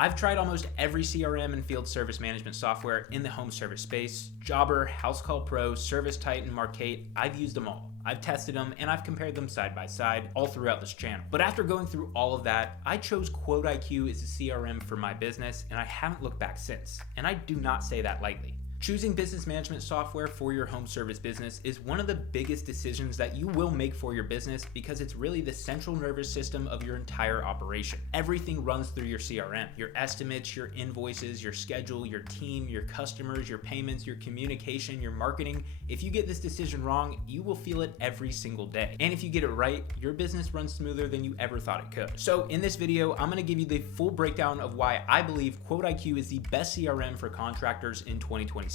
I've tried almost every CRM and field service management software in the home service space. Jobber, Housecall Pro, ServiceTitan, Markate, I've used them all. I've tested them and I've compared them side by side all throughout this channel. But after going through all of that, I chose QuoteIQ as a CRM for my business and I haven't looked back since. And I do not say that lightly. Choosing business management software for your home service business is one of the biggest decisions that you will make for your business because it's really the central nervous system of your entire operation. Everything runs through your CRM. Your estimates, your invoices, your schedule, your team, your customers, your payments, your communication, your marketing. If you get this decision wrong, you will feel it every single day. And if you get it right, your business runs smoother than you ever thought it could. So in this video, I'm gonna give you the full breakdown of why I believe QuoteIQ is the best CRM for contractors in 2020.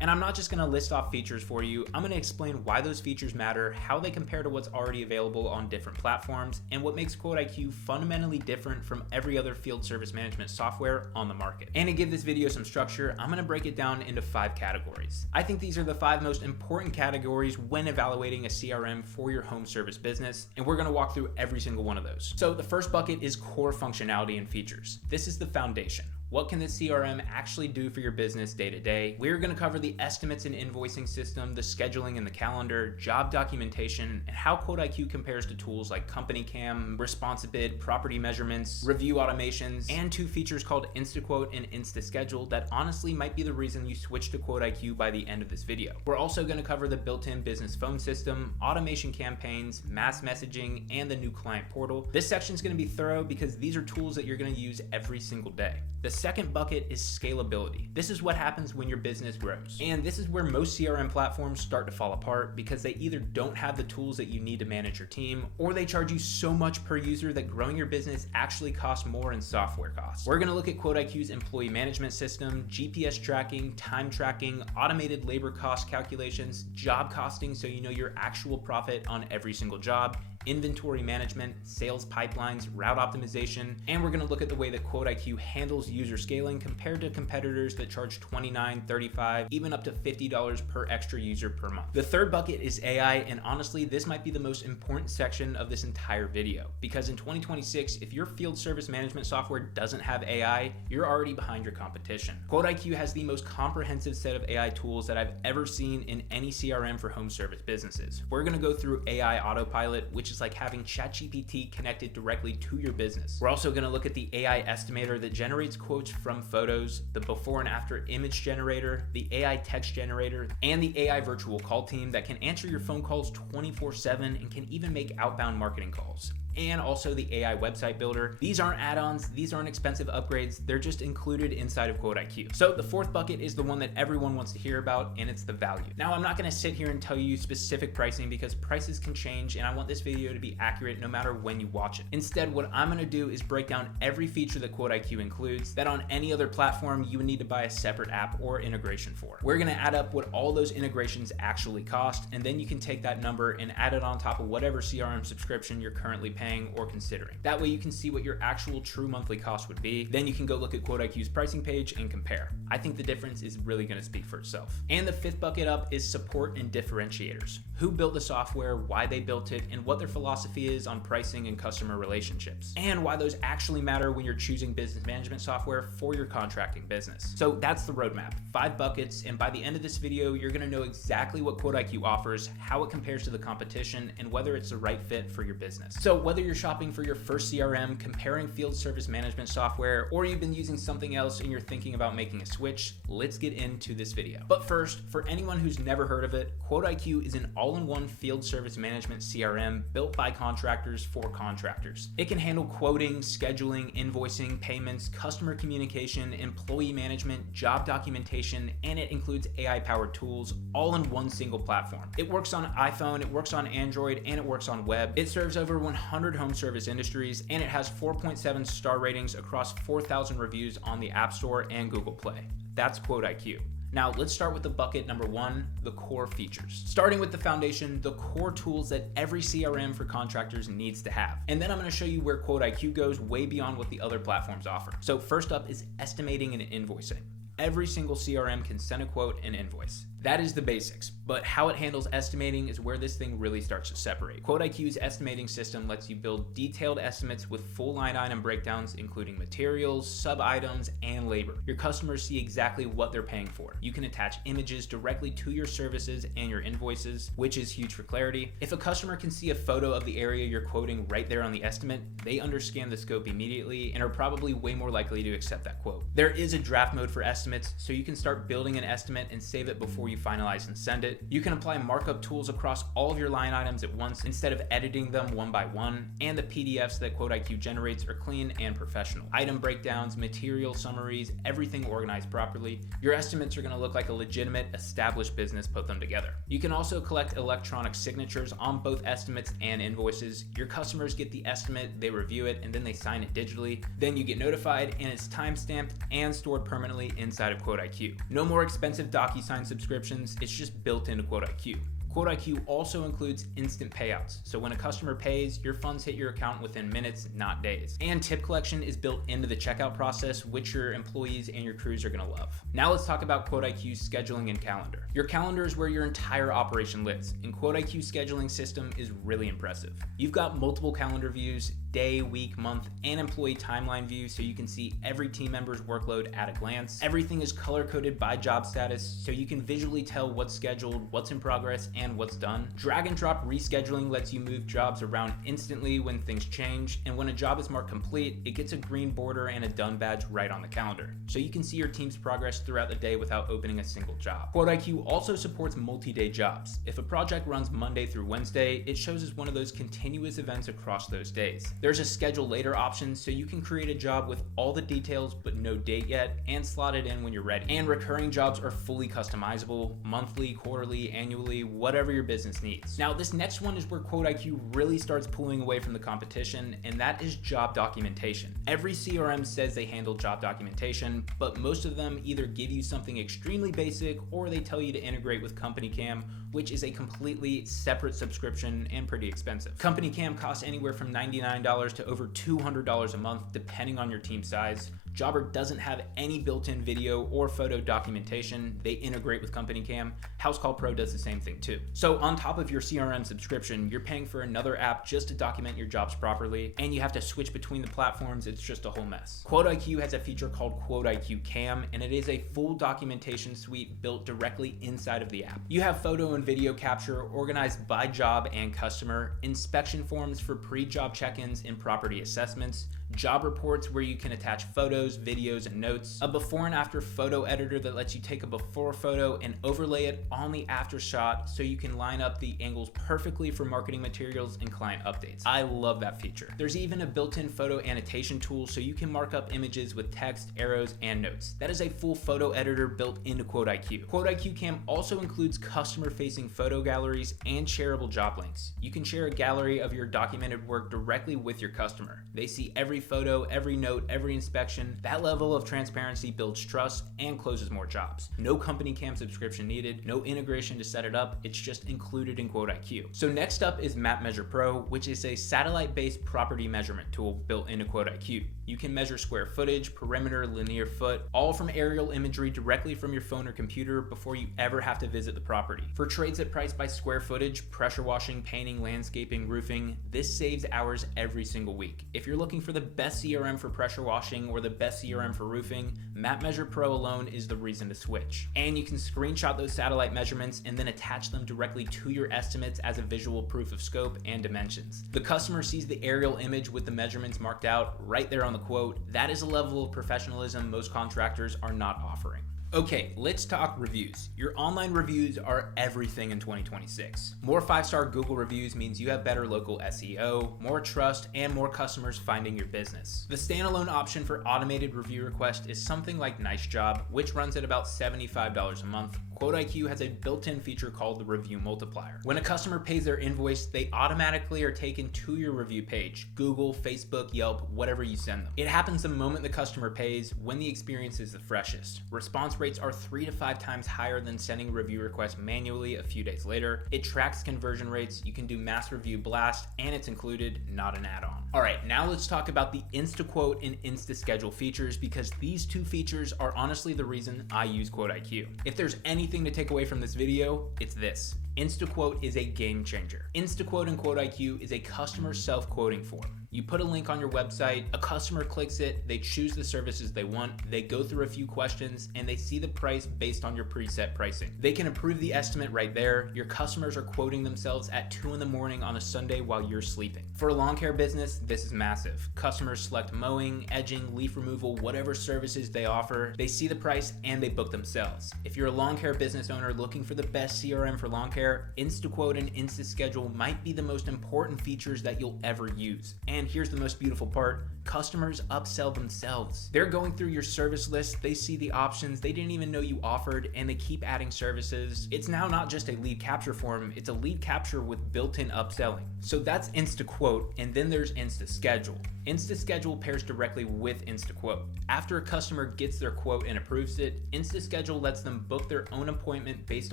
And I'm not just going to list off features for you, I'm going to explain why those features matter, how they compare to what's already available on different platforms, and what makes QuoteIQ fundamentally different from every other field service management software on the market. And to give this video some structure, I'm going to break it down into 5 categories. I think these are the 5 most important categories when evaluating a CRM for your home service business, and we're going to walk through every single one of those. So the first bucket is core functionality and features. This is the foundation. What can this CRM actually do for your business day to day? We're going to cover the estimates and invoicing system, the scheduling and the calendar, job documentation, and how QuoteIQ compares to tools like CompanyCam, ResponsiBid, property measurements, review automations, and 2 features called InstaQuote and InstaSchedule that honestly might be the reason you switch to QuoteIQ by the end of this video. We're also going to cover the built-in business phone system, automation campaigns, mass messaging, and the new client portal. This section is going to be thorough because these are tools that you're going to use every single day. The second bucket is scalability. This is what happens when your business grows. And this is where most CRM platforms start to fall apart because they either don't have the tools that you need to manage your team, or they charge you so much per user that growing your business actually costs more in software costs. We're going to look at QuoteIQ's employee management system, GPS tracking, time tracking, automated labor cost calculations, job costing so you know your actual profit on every single job, inventory management, sales pipelines, route optimization, and we're going to look at the way that QuoteIQ handles user scaling compared to competitors that charge $29, $35, even up to $50 per extra user per month. The third bucket is AI, and honestly, this might be the most important section of this entire video, because in 2026, if your field service management software doesn't have AI, you're already behind your competition. QuoteIQ has the most comprehensive set of AI tools that I've ever seen in any CRM for home service businesses. We're going to go through AI Autopilot, which is like having ChatGPT connected directly to your business. We're also going to look at the AI estimator that generates quotes from photos, the before and after image generator, the AI text generator, and the AI virtual call team that can answer your phone calls 24/7 and can even make outbound marketing calls. And also the AI website builder. These aren't add-ons, these aren't expensive upgrades, they're just included inside of QuoteIQ. So the fourth bucket is the one that everyone wants to hear about, and it's the value. Now, I'm not gonna sit here and tell you specific pricing because prices can change, and I want this video to be accurate no matter when you watch it. Instead, what I'm gonna do is break down every feature that QuoteIQ includes that on any other platform you would need to buy a separate app or integration for. We're gonna add up what all those integrations actually cost, and then you can take that number and add it on top of whatever CRM subscription you're currently paying or considering. That way you can see what your actual true monthly cost would be. Then you can go look at QuoteIQ's pricing page and compare. I think the difference is really going to speak for itself. And the fifth bucket up is support and differentiators. Who built the software, why they built it, and what their philosophy is on pricing and customer relationships. And why those actually matter when you're choosing business management software for your contracting business. So that's the roadmap, 5 buckets, and by the end of this video, you're going to know exactly what QuoteIQ offers, how it compares to the competition, and whether it's the right fit for your business. So whether you're shopping for your first CRM, comparing field service management software, or you've been using something else and you're thinking about making a switch, let's get into this video. But first, for anyone who's never heard of it, QuoteIQ is an all-in-one field service management CRM built by contractors for contractors. It can handle quoting, scheduling, invoicing, payments, customer communication, employee management, job documentation, and it includes AI-powered tools all in one single platform. It works on iPhone, it works on Android, and it works on web. It serves over 100 home service industries, and it has 4.7 star ratings across 4,000 reviews on the App Store and Google Play. That's QuoteIQ. Now let's start with the bucket number 1, the core features. Starting with the foundation, the core tools that every CRM for contractors needs to have. And then I'm going to show you where QuoteIQ goes way beyond what the other platforms offer. So first up is estimating and invoicing. Every single CRM can send a quote and invoice. That is the basics, but how it handles estimating is where this thing really starts to separate. QuoteIQ's estimating system lets you build detailed estimates with full line item breakdowns, including materials, sub-items, and labor. Your customers see exactly what they're paying for. You can attach images directly to your services and your invoices, which is huge for clarity. If a customer can see a photo of the area you're quoting right there on the estimate, they understand the scope immediately and are probably way more likely to accept that quote. There is a draft mode for estimates, so you can start building an estimate and save it before you finalize and send it. You can apply markup tools across all of your line items at once instead of editing them one by one, and the PDFs that QuoteIQ generates are clean and professional. Item breakdowns, material summaries, everything organized properly. Your estimates are going to look like a legitimate, established business put them together. You can also collect electronic signatures on both estimates and invoices. Your customers get the estimate, they review it, and then they sign it digitally. Then you get notified, and it's timestamped and stored permanently inside of QuoteIQ. No more expensive DocuSign subscriptions, it's just built into QuoteIQ. QuoteIQ also includes instant payouts, so when a customer pays, your funds hit your account within minutes, not days. And tip collection is built into the checkout process, which your employees and your crews are going to love. Now let's talk about QuoteIQ's scheduling and calendar. Your calendar is where your entire operation lives, and QuoteIQ's scheduling system is really impressive. You've got multiple calendar views, day, week, month, and employee timeline view, so you can see every team member's workload at a glance. Everything is color-coded by job status, so you can visually tell what's scheduled, what's in progress, and what's done. Drag and drop rescheduling lets you move jobs around instantly when things change, and when a job is marked complete, it gets a green border and a done badge right on the calendar, so you can see your team's progress throughout the day without opening a single job. QuoteIQ also supports multi-day jobs. If a project runs Monday through Wednesday, it shows as one of those continuous events across those days. There's a schedule later option, so you can create a job with all the details but no date yet, and slot it in when you're ready. And recurring jobs are fully customizable, monthly, quarterly, annually, whatever your business needs. Now, this next one is where QuoteIQ really starts pulling away from the competition, and that is job documentation. Every CRM says they handle job documentation, but most of them either give you something extremely basic or they tell you to integrate with CompanyCam, which is a completely separate subscription and pretty expensive. CompanyCam costs anywhere from $99 to over $200 a month, depending on your team size. Jobber doesn't have any built-in video or photo documentation. They integrate with CompanyCam. Housecall Pro does the same thing too. So on top of your CRM subscription, you're paying for another app just to document your jobs properly, and you have to switch between the platforms. It's just a whole mess. QuoteIQ has a feature called QuoteIQ Cam, and it is a full documentation suite built directly inside of the app. You have photo and video capture organized by job and customer, inspection forms for pre-job check-ins and property assessments, job reports where you can attach photos, videos, and notes, a before and after photo editor that lets you take a before photo and overlay it on the after shot so you can line up the angles perfectly for marketing materials and client updates. I love that feature. There's even a built-in photo annotation tool so you can mark up images with text, arrows, and notes. That is a full photo editor built into QuoteIQ. QuoteIQ Cam also includes customer-facing photo galleries and shareable job links. You can share a gallery of your documented work directly with your customer. They see every photo, every note, every inspection. That level of transparency builds trust and closes more jobs. No CompanyCam subscription needed, no integration to set it up. It's just included in QuoteIQ. So next up is Map Measure Pro, which is a satellite-based property measurement tool built into QuoteIQ. You can measure square footage, perimeter, linear foot, all from aerial imagery directly from your phone or computer before you ever have to visit the property. For trades that price by square footage, pressure washing, painting, landscaping, roofing, this saves hours every single week. If you're looking for the best CRM for pressure washing or the best CRM for roofing, Map Measure Pro alone is the reason to switch. And you can screenshot those satellite measurements and then attach them directly to your estimates as a visual proof of scope and dimensions. The customer sees the aerial image with the measurements marked out right there on the quote. That is a level of professionalism most contractors are not offering. Okay, let's talk reviews. Your online reviews are everything in 2026. More 5-star Google reviews means you have better local SEO, more trust, and more customers finding your business. The standalone option for automated review request is something like Nice Job, which runs at about $75 a month. QuoteIQ has a built-in feature called the Review Multiplier. When a customer pays their invoice, they automatically are taken to your review page, Google, Facebook, Yelp, whatever you send them. It happens the moment the customer pays, when the experience is the freshest. Response rates are 3 to 5 times higher than sending a review request manually a few days later. It tracks conversion rates, you can do mass review blast, and it's included, not an add-on. All right, now let's talk about the InstaQuote and InstaSchedule features, because these two features are honestly the reason I use QuoteIQ. If there's anything anything to take away from this video, it's this. InstaQuote is a game changer. InstaQuote and QuoteIQ is a customer self-quoting form. You put a link on your website, a customer clicks it, they choose the services they want, they go through a few questions, and they see the price based on your preset pricing. They can approve the estimate right there. Your customers are quoting themselves at 2 in the morning on a Sunday while you're sleeping. For a lawn care business, this is massive. Customers select mowing, edging, leaf removal, whatever services they offer. They see the price and they book themselves. If you're a lawn care business owner looking for the best CRM for lawn care, InstaQuote and InstaSchedule might be the most important features that you'll ever use. And here's the most beautiful part. Customers upsell themselves. They're going through your service list, they see the options they didn't even know you offered, and they keep adding services. It's now not just a lead capture form, it's a lead capture with built-in upselling. So that's InstaQuote, and then there's InstaSchedule. InstaSchedule pairs directly with InstaQuote. After a customer gets their quote and approves it, InstaSchedule lets them book their own appointment based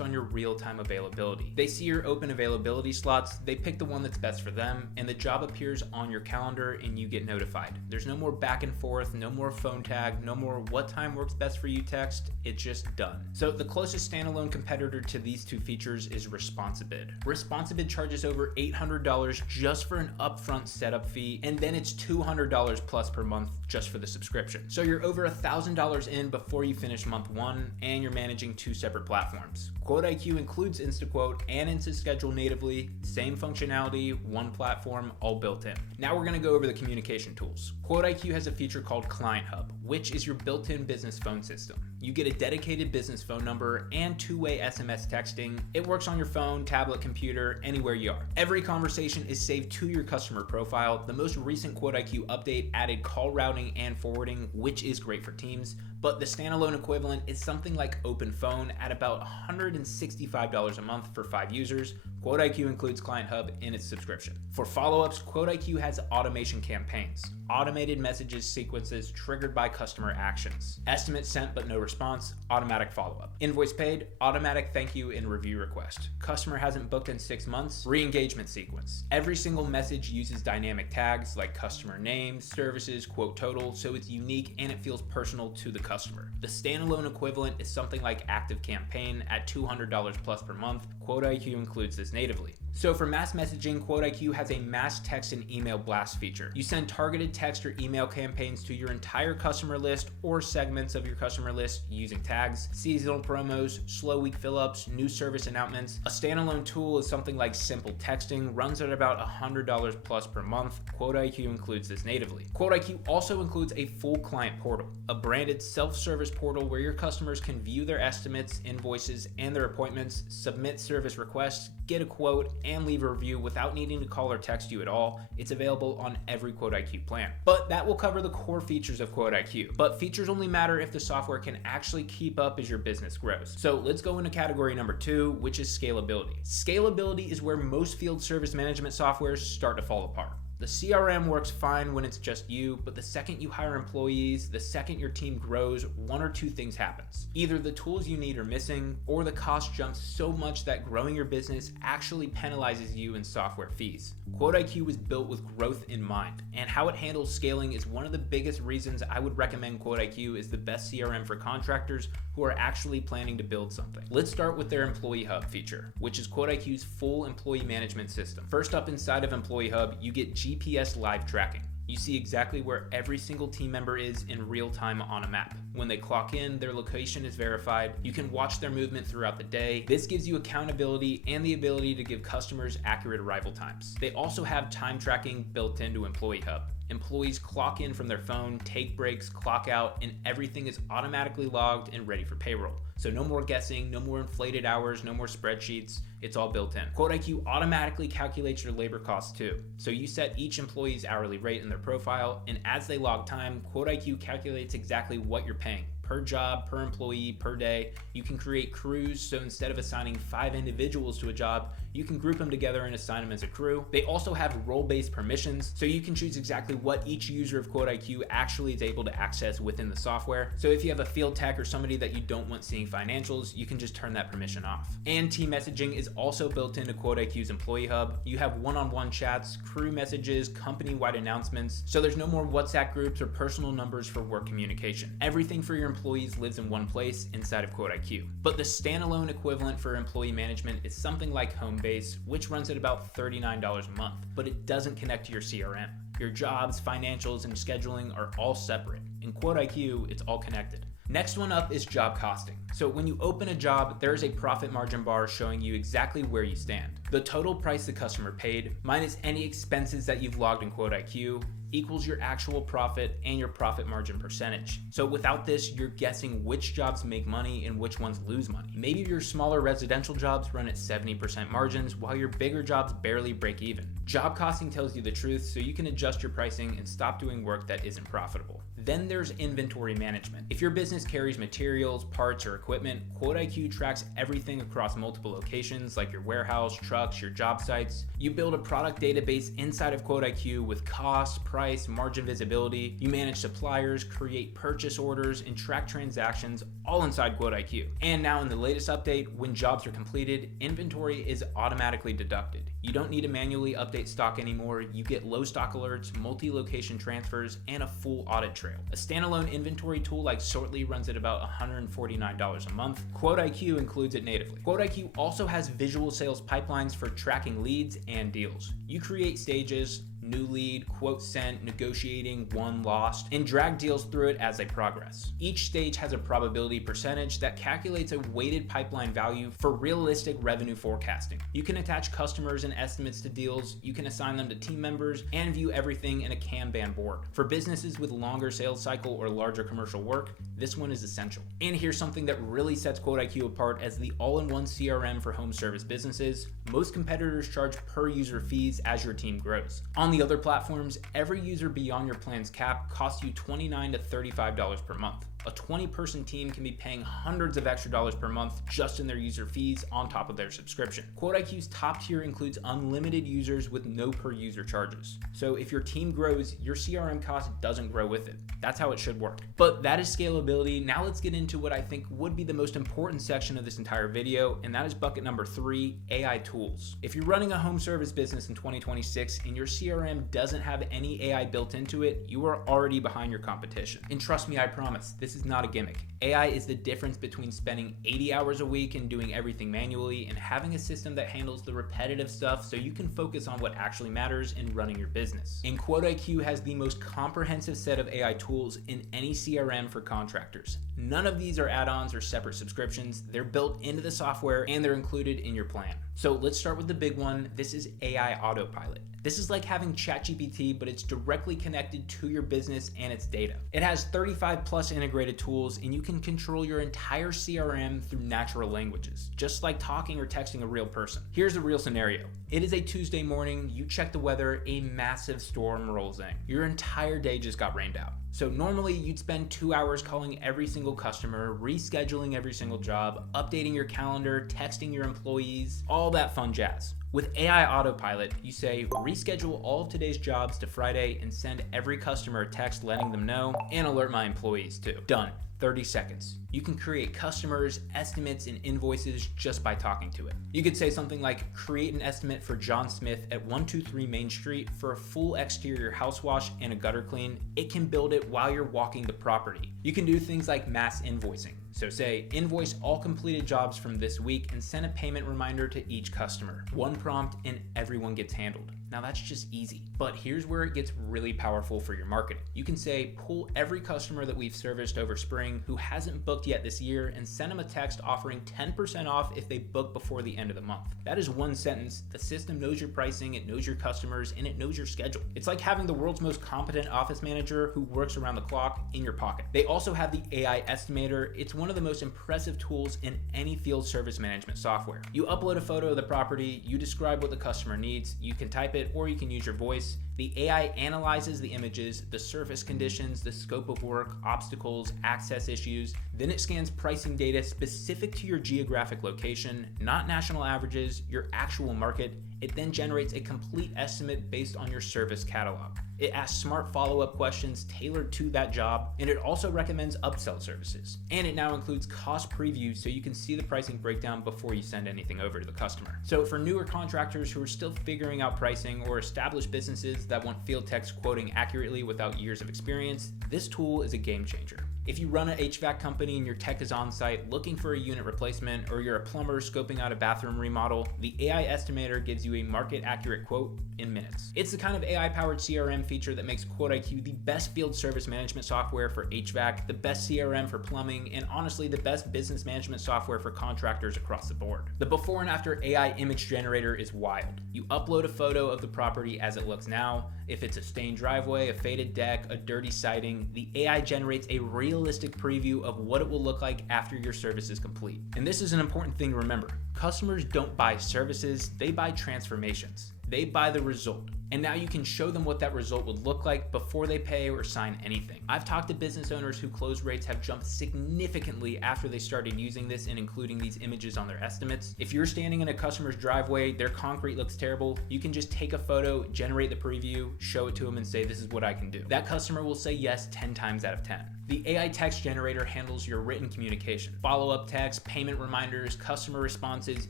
on your real-time availability. They see your open availability slots, they pick the one that's best for them, and the job appears on your calendar and you get notified. There's no more back and forth, no more phone tag, no more what time works best for you text, it's just done. So the closest standalone competitor to these two features is Responsibid. Responsibid charges over $800 just for an upfront setup fee, and then it's $200 plus per month just for the subscription. So you're over $1,000 in before you finish month one, and you're managing two separate platforms. QuoteIQ includes InstaQuote and InstaSchedule natively, same functionality, one platform, all built in. Now we're gonna go over the communication tools. QuoteIQ has a feature called ClientHub, which is your built-in business phone system. You get a dedicated business phone number and two-way SMS texting. It works on your phone, tablet, computer, anywhere you are. Every conversation is saved to your customer profile. The most recent QuoteIQ update added call routing and forwarding, which is great for teams, but the standalone equivalent is something like Open Phone at about $165 a month for 5 users. QuoteIQ includes ClientHub in its subscription. For follow-ups, QuoteIQ has automation campaigns, automated messages sequences triggered by customer actions, estimate sent but no response, automatic follow-up, invoice paid, automatic thank you and review request, customer hasn't booked in 6 months, re-engagement sequence. Every single message uses dynamic tags like customer name, services, quote total, so it's unique and it feels personal to the customer. The standalone equivalent is something like Active Campaign at $200 plus per month. QuoteIQ includes this natively. So for mass messaging, QuoteIQ has a mass text and email blast feature. You send targeted text or email campaigns to your entire customer list or segments of your customer list using tags, seasonal promos, slow week fill-ups, new service announcements. A standalone tool is something like Simple Texting, runs at about $100 plus per month. QuoteIQ includes this natively. QuoteIQ also includes a full client portal, a branded self-service portal where your customers can view their estimates, invoices, and their appointments, submit service requests, get a quote, and leave a review without needing to call or text you at all. It's available on every QuoteIQ plan. But that will cover the core features of QuoteIQ. But features only matter if the software can actually keep up as your business grows. So let's go into category number 2, which is scalability. Scalability is where most field service management softwares start to fall apart. The CRM works fine when it's just you, but the second you hire employees, the second your team grows, one or two things happens. Either the tools you need are missing, or the cost jumps so much that growing your business actually penalizes you in software fees. QuoteIQ was built with growth in mind, and how it handles scaling is one of the biggest reasons I would recommend QuoteIQ is the best CRM for contractors who are actually planning to build something. Let's start with their Employee Hub feature, which is QuoteIQ's full employee management system. First up inside of Employee Hub, you get GPS live tracking. You see exactly where every single team member is in real time on a map. When they clock in, their location is verified. You can watch their movement throughout the day. This gives you accountability and the ability to give customers accurate arrival times. They also have time tracking built into Employee Hub. Employees clock in from their phone, take breaks, clock out, and everything is automatically logged and ready for payroll. So no more guessing, no more inflated hours, no more spreadsheets. It's all built in. QuoteIQ automatically calculates your labor costs too. So you set each employee's hourly rate in their profile, and as they log time, QuoteIQ calculates exactly what you're paying. Per job, per employee, per day. You can create crews, so instead of assigning 5 individuals to a job, you can group them together and assign them as a crew. They also have role-based permissions, so you can choose exactly what each user of QuoteIQ actually is able to access within the software. So if you have a field tech or somebody that you don't want seeing financials, you can just turn that permission off. And team messaging is also built into QuoteIQ's Employee Hub. You have one-on-one chats, crew messages, company-wide announcements, so there's no more WhatsApp groups or personal numbers for work communication. Everything for your employees lives in one place inside of QuoteIQ. But the standalone equivalent for employee management is something like Homebase, which runs at about $39 a month, but it doesn't connect to your CRM. Your jobs, financials, and scheduling are all separate. In QuoteIQ, it's all connected. Next one up is job costing. So when you open a job, there is a profit margin bar showing you exactly where you stand. The total price the customer paid, minus any expenses that you've logged in QuoteIQ, equals your actual profit and your profit margin percentage. So without this, you're guessing which jobs make money and which ones lose money. Maybe your smaller residential jobs run at 70% margins, while your bigger jobs barely break even. Job costing tells you the truth, so you can adjust your pricing and stop doing work that isn't profitable. Then there's inventory management. If your business carries materials, parts, or equipment, QuoteIQ tracks everything across multiple locations like your warehouse, trucks, your job sites. You build a product database inside of QuoteIQ with cost, price, margin visibility. You manage suppliers, create purchase orders, and track transactions all inside QuoteIQ. And now in the latest update, when jobs are completed, inventory is automatically deducted. You don't need to manually update stock anymore. You get low stock alerts, multi-location transfers, and a full audit trail. A standalone inventory tool like Sortly runs at about $149 a month. QuoteIQ includes it natively. QuoteIQ also has visual sales pipelines for tracking leads and deals. You create stages, new lead, quote sent, negotiating, won, lost, and drag deals through it as they progress. Each stage has a probability percentage that calculates a weighted pipeline value for realistic revenue forecasting. You can attach customers and estimates to deals, you can assign them to team members, and view everything in a Kanban board. For businesses with longer sales cycle or larger commercial work, this one is essential. And here's something that really sets QuoteIQ apart as the all-in-one CRM for home service businesses. Most competitors charge per user fees as your team grows. On the other platforms, every user beyond your plan's cap costs you $29 to $35 per month. A 20-person team can be paying hundreds of extra dollars per month just in their user fees on top of their subscription. QuoteIQ's top tier includes unlimited users with no per user charges. So if your team grows, your CRM cost doesn't grow with it. That's how it should work. But that is scalability. Now let's get into what I think would be the most important section of this entire video, and that is bucket number 3, AI tools. If you're running a home service business in 2026 and your CRM doesn't have any AI built into it, you are already behind your competition. And trust me, I promise, this is not a gimmick. AI is the difference between spending 80 hours a week and doing everything manually and having a system that handles the repetitive stuff so you can focus on what actually matters in running your business. And QuoteIQ has the most comprehensive set of AI tools in any CRM for contractors. None of these are add-ons or separate subscriptions. They're built into the software and they're included in your plan. So let's start with the big one. This is AI Autopilot. This is like having ChatGPT, but it's directly connected to your business and its data. It has 35 plus integrated tools, and you can control your entire CRM through natural languages, just like talking or texting a real person. Here's a real scenario. It is a Tuesday morning, you check the weather, a massive storm rolls in. Your entire day just got rained out. So normally you'd spend 2 hours calling every single customer, rescheduling every single job, updating your calendar, texting your employees, all that fun jazz. With AI Autopilot, you say, reschedule all of today's jobs to Friday and send every customer a text letting them know, and alert my employees too. Done. 30 seconds. You can create customers, estimates, and invoices just by talking to it. You could say something like, create an estimate for John Smith at 123 Main Street for a full exterior house wash and a gutter clean. It can build it while you're walking the property. You can do things like mass invoicing. So say, invoice all completed jobs from this week and send a payment reminder to each customer. One prompt and everyone gets handled. Now that's just easy. But here's where it gets really powerful for your marketing. You can say, pull every customer that we've serviced over spring who hasn't booked yet this year and send them a text offering 10% off if they book before the end of the month. That is one sentence. The system knows your pricing, it knows your customers, and it knows your schedule. It's like having the world's most competent office manager who works around the clock in your pocket. They also have the AI estimator. It's one of the most impressive tools in any field service management software. You upload a photo of the property, you describe what the customer needs, you can type it or you can use your voice. The AI analyzes the images, the surface conditions, the scope of work, obstacles, access issues. Then it scans pricing data specific to your geographic location, not national averages, your actual market. It then generates a complete estimate based on your service catalog. It asks smart follow-up questions tailored to that job, and it also recommends upsell services. And it now includes cost previews so you can see the pricing breakdown before you send anything over to the customer. So for newer contractors who are still figuring out pricing, or established businesses that want field techs quoting accurately without years of experience, this tool is a game changer. If you run an HVAC company and your tech is on site looking for a unit replacement, or you're a plumber scoping out a bathroom remodel, the AI estimator gives you a market accurate quote in minutes. It's the kind of AI powered CRM feature that makes QuoteIQ the best field service management software for HVAC, the best CRM for plumbing, and honestly the best business management software for contractors across the board. The before and after AI image generator is wild. You upload a photo of the property as it looks now. If it's a stained driveway, a faded deck, a dirty siding, the AI generates a realistic preview of what it will look like after your service is complete. And this is an important thing to remember. Customers don't buy services, they buy transformations. They buy the result. And now you can show them what that result would look like before they pay or sign anything. I've talked to business owners whose close rates have jumped significantly after they started using this and including these images on their estimates. If you're standing in a customer's driveway, their concrete looks terrible, you can just take a photo, generate the preview, show it to them and say, this is what I can do. That customer will say yes 10 times out of 10. The AI text generator handles your written communication, follow-up texts, payment reminders, customer responses,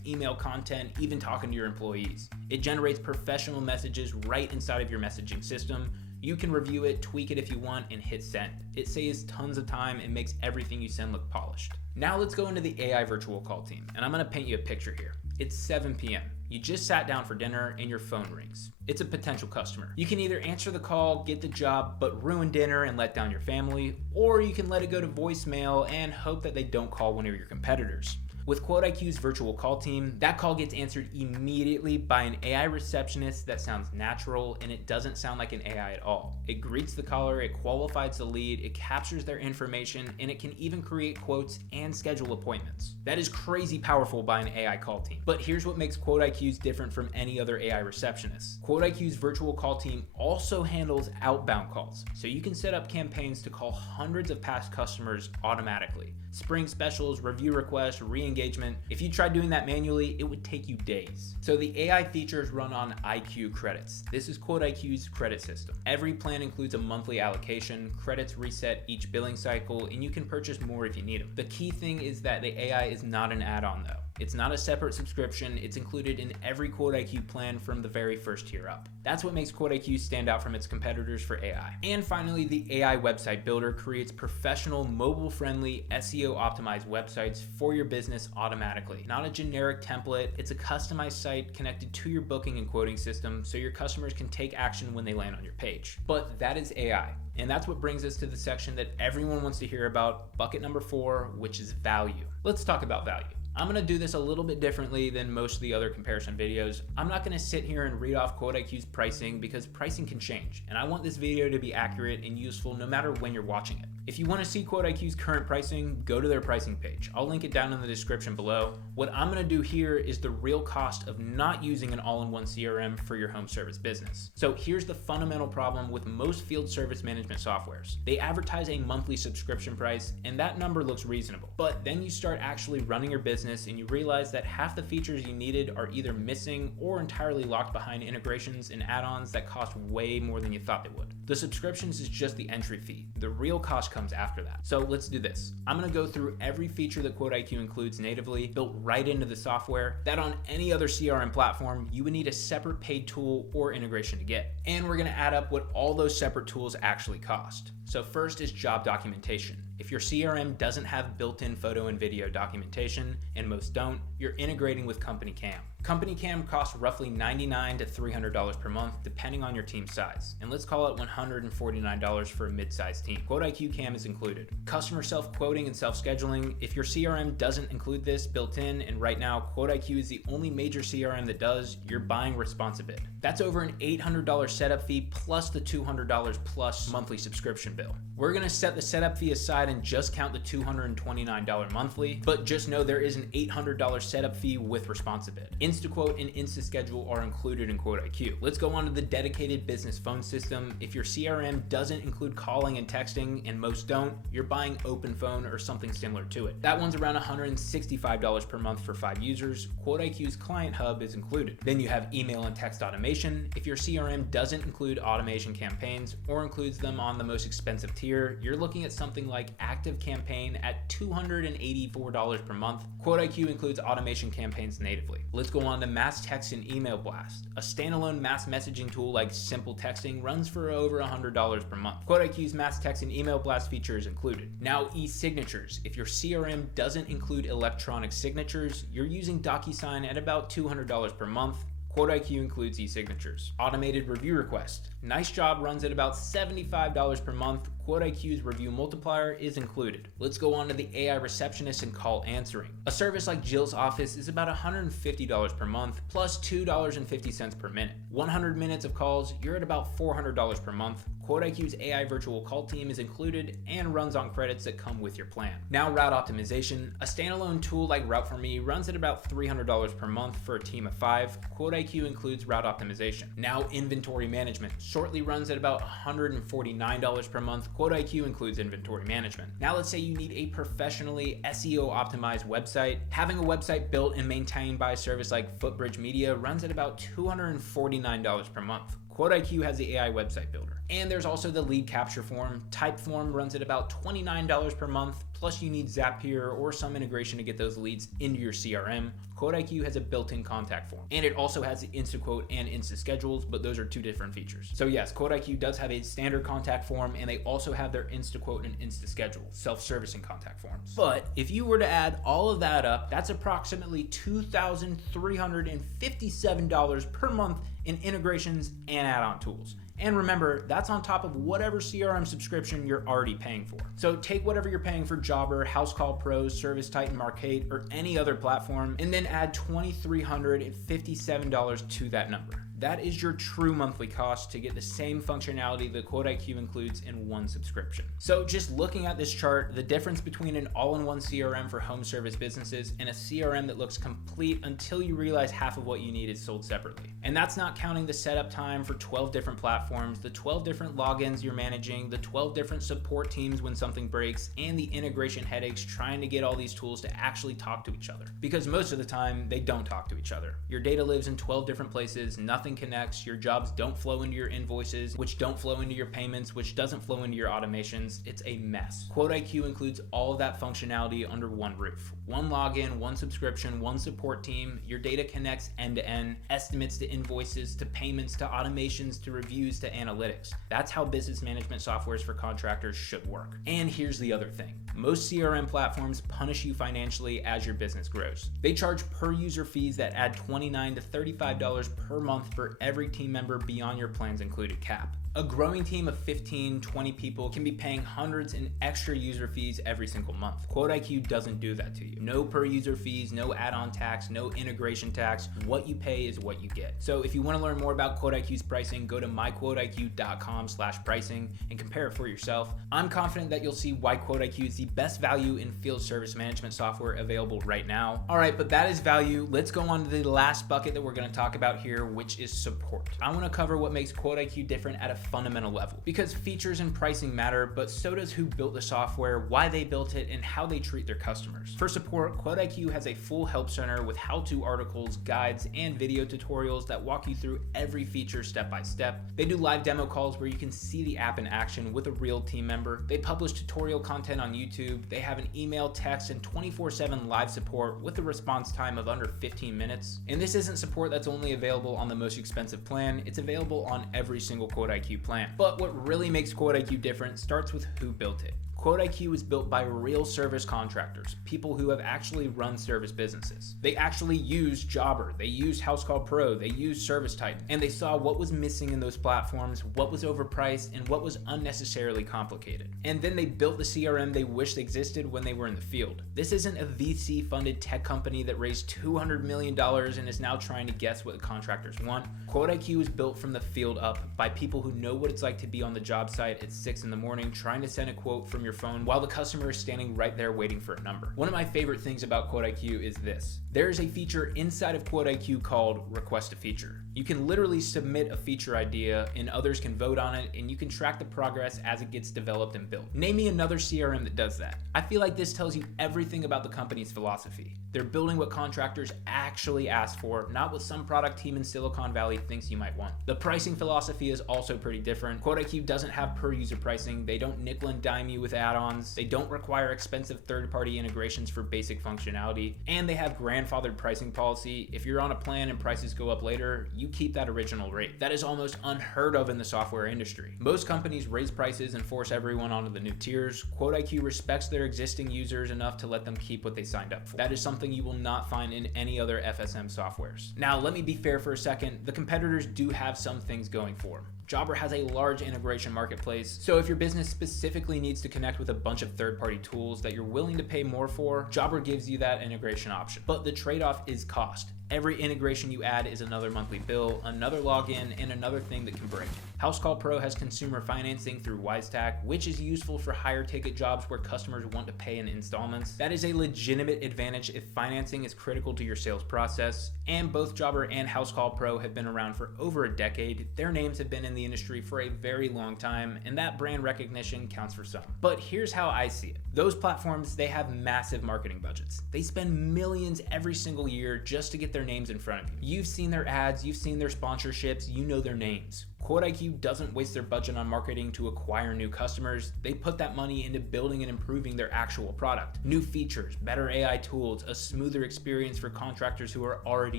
email content, even talking to your employees. It generates professional messages right inside of your messaging system. You can review it, tweak it if you want, and hit send. It saves tons of time and makes everything you send look polished. Now let's go into the AI virtual call team, and I'm gonna paint you a picture here. It's 7 p.m. You just sat down for dinner and your phone rings. It's a potential customer. You can either answer the call, get the job, but ruin dinner and let down your family, or you can let it go to voicemail and hope that they don't call one of your competitors. With QuoteIQ's virtual call team, that call gets answered immediately by an AI receptionist that sounds natural, and it doesn't sound like an AI at all. It greets the caller, it qualifies the lead, it captures their information, and it can even create quotes and schedule appointments. That is crazy powerful by an AI call team. But here's what makes QuoteIQ's different from any other AI receptionist. QuoteIQ's virtual call team also handles outbound calls, so you can set up campaigns to call hundreds of past customers automatically. Spring specials, review requests, re-engagement. If you tried doing that manually, it would take you days. So the AI features run on IQ credits. This is QuoteIQ's credit system. Every plan includes a monthly allocation, credits reset each billing cycle, and you can purchase more if you need them. The key thing is that the AI is not an add-on though. It's not a separate subscription, it's included in every QuoteIQ plan from the very first tier up. That's what makes QuoteIQ stand out from its competitors for AI. And finally, the AI website builder creates professional, mobile-friendly, SEO-optimized websites for your business automatically. Not a generic template, it's a customized site connected to your booking and quoting system so your customers can take action when they land on your page. But that is AI. And that's what brings us to the section that everyone wants to hear about, bucket number 4, which is value. Let's talk about value. I'm gonna do this a little bit differently than most of the other comparison videos. I'm not gonna sit here and read off QuoteIQ's pricing because pricing can change, and I want this video to be accurate and useful no matter when you're watching it. If you wanna see QuoteIQ's current pricing, go to their pricing page. I'll link it down in the description below. What I'm gonna do here is the real cost of not using an all-in-one CRM for your home service business. So here's the fundamental problem with most field service management softwares. They advertise a monthly subscription price, and that number looks reasonable. But then you start actually running your business and you realize that half the features you needed are either missing or entirely locked behind integrations and add-ons that cost way more than you thought they would. The subscriptions is just the entry fee. The real cost comes after that. So let's do this. I'm gonna go through every feature that QuoteIQ includes natively, built right into the software, that on any other CRM platform, you would need a separate paid tool or integration to get. And we're gonna add up what all those separate tools actually cost. So first is job documentation. If your CRM doesn't have built-in photo and video documentation, and most don't, you're integrating with Company Cam. Company Cam costs roughly $99 to $300 per month, depending on your team size. And let's call it $149 for a mid-sized team. QuoteIQ Cam is included. Customer self-quoting and self-scheduling. If your CRM doesn't include this built in, and right now QuoteIQ is the only major CRM that does, you're buying Responsibid. That's over an $800 setup fee plus the $200 plus monthly subscription bill. We're going to set the setup fee aside and just count the $229 monthly, but just know there is an $800 setup fee with ResponsiBid. InstaQuote and InstaSchedule are included in QuoteIQ. Let's go on to the dedicated business phone system. If your CRM doesn't include calling and texting, and most don't, you're buying OpenPhone or something similar to it. That one's around $165 per month for 5 users. QuoteIQ's ClientHub is included. Then you have email and text automation. If your CRM doesn't include automation campaigns or includes them on the most expensive tier, you're looking at something like Active Campaign at $284 per month. QuoteIQ includes automation campaigns natively. Let's go on to mass text and email blast. A standalone mass messaging tool like Simple Texting runs for over $100 per month. QuoteIQ's mass text and email blast feature is included. Now, e-signatures. If your CRM doesn't include electronic signatures, you're using DocuSign at about $200 per month. QuoteIQ includes e-signatures. Automated review request. Nice Job runs at about $75 per month. QuoteIQ's review multiplier is included. Let's go on to the AI Receptionist and call answering. A service like Jill's Office is about $150 per month plus $2.50 per minute. 100 minutes of calls, you're at about $400 per month. QuoteIQ's AI virtual call team is included and runs on credits that come with your plan. Now, route optimization. A standalone tool like Route4Me runs at about $300 per month for a team of 5. QuoteIQ includes route optimization. Now, inventory management. Shortly runs at about $149 per month. QuoteIQ includes inventory management. Now, let's say you need a professionally SEO optimized website. Having a website built and maintained by a service like Footbridge Media runs at about $249 per month. QuoteIQ has the AI website builder. And there's also the lead capture form. Typeform runs at about $29 per month, plus you need Zapier or some integration to get those leads into your CRM. QuoteIQ has a built-in contact form. And it also has the InstaQuote and InstaSchedules, but those are two different features. So yes, QuoteIQ does have a standard contact form, and they also have their InstaQuote and InstaSchedule, self-servicing contact forms. But if you were to add all of that up, that's approximately $2,357 per month in integrations and add-on tools. And remember, that's on top of whatever CRM subscription you're already paying for. So take whatever you're paying for Jobber, Housecall Pro, ServiceTitan, Markate, or any other platform, and then add $2,357 to that number. That is your true monthly cost to get the same functionality that QuoteIQ includes in one subscription. So just looking at this chart, the difference between an all-in-one CRM for home service businesses and a CRM that looks complete until you realize half of what you need is sold separately. And that's not counting the setup time for 12 different platforms, the 12 different logins you're managing, the 12 different support teams when something breaks, and the integration headaches trying to get all these tools to actually talk to each other. Because most of the time, they don't talk to each other. Your data lives in 12 different places, nothing connects, your jobs don't flow into your invoices, which don't flow into your payments, which doesn't flow into your automations. It's a mess. QuoteIQ includes all of that functionality under one roof. One login, one subscription, one support team. Your data connects end to end, estimates to invoices, to payments, to automations, to reviews, to analytics. That's how business management softwares for contractors should work. And here's the other thing. Most CRM platforms punish you financially as your business grows. They charge per user fees that add $29 to $35 per month for every team member beyond your plan's included cap. A growing team of 15, 20 people can be paying hundreds in extra user fees every single month. QuoteIQ doesn't do that to you. No per user fees, no add-on tax, no integration tax. What you pay is what you get. So if you want to learn more about QuoteIQ's pricing, go to myquoteiq.com/pricing and compare it for yourself. I'm confident that you'll see why QuoteIQ is the best value in field service management software available right now. All right, but that is value. Let's go on to the last bucket that we're going to talk about here, which is support. I want to cover what makes QuoteIQ different at a fundamental level, because features and pricing matter, but so does who built the software, why they built it, and how they treat their customers. For support, QuoteIQ has a full help center with how-to articles, guides, and video tutorials that walk you through every feature step by step. They do live demo calls where you can see the app in action with a real team member. They publish tutorial content on YouTube. They have an email, text, and 24/7 live support with a response time of under 15 minutes. And this isn't support that's only available on the most expensive plan. It's available on every single QuoteIQ plan. But what really makes QuoteIQ different starts with who built it. QuoteIQ is built by real service contractors, people who have actually run service businesses. They actually use Jobber, they use Housecall Pro, they use ServiceTitan, and they saw what was missing in those platforms, what was overpriced, and what was unnecessarily complicated. And then they built the CRM they wished existed when they were in the field. This isn't a VC-funded tech company that raised $200 million and is now trying to guess what contractors want. QuoteIQ is built from the field up by people who know what it's like to be on the job site at 6 in the morning trying to send a quote from your phone while the customer is standing right there waiting for a number. One of my favorite things about QuoteIQ is this. There is a feature inside of QuoteIQ called Request a Feature. You can literally submit a feature idea and others can vote on it, and you can track the progress as it gets developed and built. Name me another CRM that does that. I feel like this tells you everything about the company's philosophy. They're building what contractors actually ask for, not what some product team in Silicon Valley thinks you might want. The pricing philosophy is also pretty different. QuoteIQ doesn't have per user pricing. They don't nickel and dime you with add-ons. They don't require expensive third-party integrations for basic functionality. And they have grandfathered pricing policy. If you're on a plan and prices go up later, you keep that original rate. That is almost unheard of in the software industry. Most companies raise prices and force everyone onto the new tiers. QuoteIQ respects their existing users enough to let them keep what they signed up for. That is something you will not find in any other FSM softwares. Now, let me be fair for a second. The competitors do have some things going for them. Jobber has a large integration marketplace, so if your business specifically needs to connect with a bunch of third-party tools that you're willing to pay more for, Jobber gives you that integration option. But the trade-off is cost. Every integration you add is another monthly bill, another login, and another thing that can break. Housecall Pro has consumer financing through WhichCRM, which is useful for higher ticket jobs where customers want to pay in installments. That is a legitimate advantage if financing is critical to your sales process. And both Jobber and Housecall Pro have been around for over a decade. Their names have been in the industry for a very long time, and that brand recognition counts for some. But here's how I see it. Those platforms, they have massive marketing budgets. They spend millions every single year just to get their names in front of you. You've seen their ads, you've seen their sponsorships, you know their names. QuoteIQ doesn't waste their budget on marketing to acquire new customers. They put that money into building and improving their actual product. New features, better AI tools, a smoother experience for contractors who are already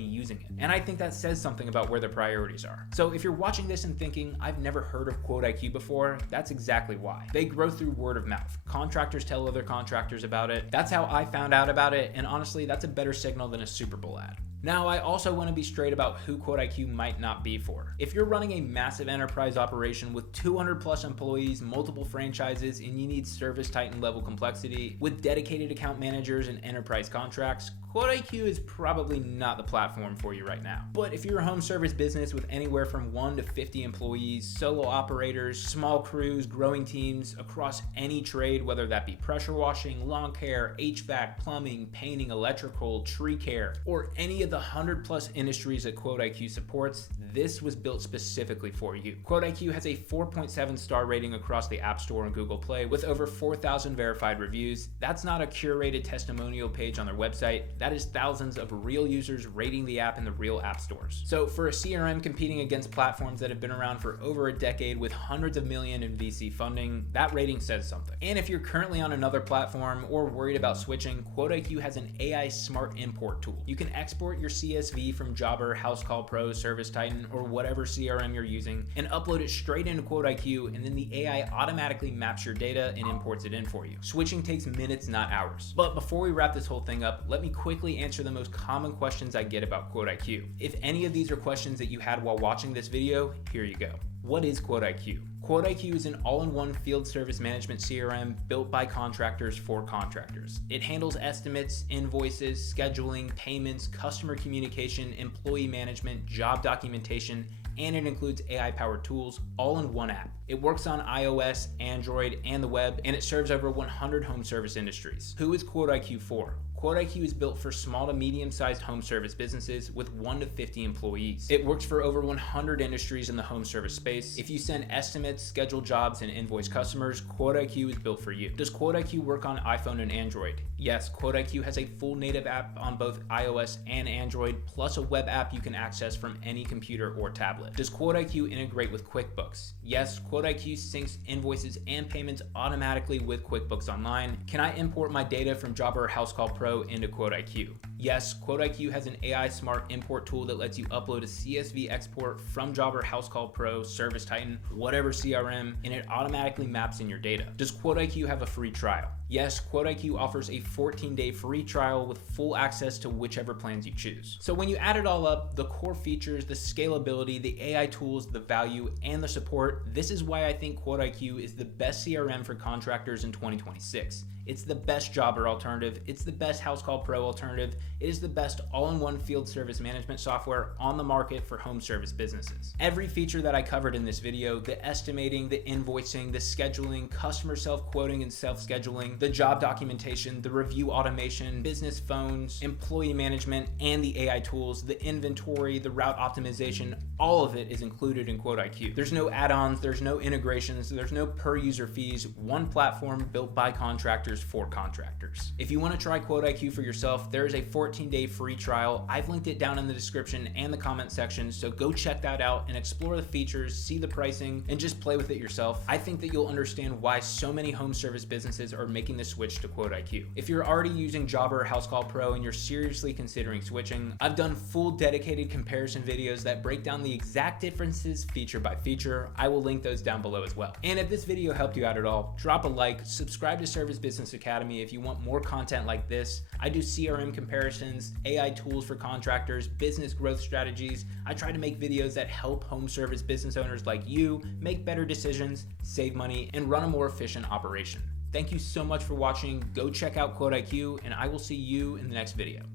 using it. And I think that says something about where their priorities are. So if you're watching this and thinking, I've never heard of QuoteIQ before, that's exactly why. They grow through word of mouth. Contractors tell other contractors about it. That's how I found out about it, and honestly, that's a better signal than a Super Bowl ad. Now, I also want to be straight about who QuoteIQ might not be for. If you're running a massive enterprise operation with 200 plus employees, multiple franchises, and you need ServiceTitan level complexity with dedicated account managers and enterprise contracts, QuoteIQ is probably not the platform for you right now. But if you're a home service business with anywhere from 1 to 50 employees, solo operators, small crews, growing teams across any trade, whether that be pressure washing, lawn care, HVAC, plumbing, painting, electrical, tree care, or any of the 100 plus industries that QuoteIQ supports, this was built specifically for you. QuoteIQ has a 4.7 star rating across the App Store and Google Play with over 4,000 verified reviews. That's not a curated testimonial page on their website. That is thousands of real users rating the app in the real app stores. So for a CRM competing against platforms that have been around for over a decade with hundreds of million in VC funding, that rating says something. And if you're currently on another platform or worried about switching, QuoteIQ has an AI smart import tool. You can export your CSV from Jobber, Housecall Pro, ServiceTitan, or whatever CRM you're using and upload it straight into QuoteIQ, and then the AI automatically maps your data and imports it in for you. Switching takes minutes, not hours. But before we wrap this whole thing up, let me quickly answer the most common questions I get about QuoteIQ. If any of these are questions that you had while watching this video, here you go. What is QuoteIQ? QuoteIQ is an all-in-one field service management CRM built by contractors for contractors. It handles estimates, invoices, scheduling, payments, customer communication, employee management, job documentation, and it includes AI-powered tools all in one app. It works on iOS, Android, and the web, and it serves over 100 home service industries. Who is QuoteIQ for? QuoteIQ is built for small to medium-sized home service businesses with 1 to 50 employees. It works for over 100 industries in the home service space. If you send estimates, schedule jobs, and invoice customers, QuoteIQ is built for you. Does QuoteIQ work on iPhone and Android? Yes, QuoteIQ has a full native app on both iOS and Android, plus a web app you can access from any computer or tablet. Does QuoteIQ integrate with QuickBooks? Yes, QuoteIQ syncs invoices and payments automatically with QuickBooks Online. Can I import my data from Jobber or Housecall Pro into QuoteIQ? Yes, QuoteIQ has an AI smart import tool that lets you upload a CSV export from Jobber, Housecall Pro, ServiceTitan, whatever CRM, and it automatically maps in your data. Does QuoteIQ have a free trial? Yes, QuoteIQ offers a 14-day free trial with full access to whichever plans you choose. So when you add it all up, the core features, the scalability, the AI tools, the value, and the support, this is why I think QuoteIQ is the best CRM for contractors in 2026. It's the best Jobber alternative. It's the best Housecall Pro alternative. It is the best all-in-one field service management software on the market for home service businesses. Every feature that I covered in this video, the estimating, the invoicing, the scheduling, customer self-quoting and self-scheduling, the job documentation, the review automation, business phones, employee management, and the AI tools, the inventory, the route optimization, all of it is included in QuoteIQ. There's no add-ons, there's no integrations, there's no per-user fees, one platform built by contractors for contractors. If you want to try QuoteIQ for yourself, there is a 14-day free trial. I've linked it down in the description and the comment section, so go check that out and explore the features, see the pricing, and just play with it yourself. I think that you'll understand why so many home service businesses are making the switch to QuoteIQ. If you're already using Jobber or Housecall Pro and you're seriously considering switching, I've done full dedicated comparison videos that break down the exact differences feature by feature. I will link those down below as well. And if this video helped you out at all, drop a like, subscribe to Service Business Academy if you want more content like this. I do CRM comparisons, AI tools for contractors, business growth strategies. I try to make videos that help home service business owners like you make better decisions, save money, and run a more efficient operation. Thank you so much for watching. Go check out QuoteIQ, and I will see you in the next video.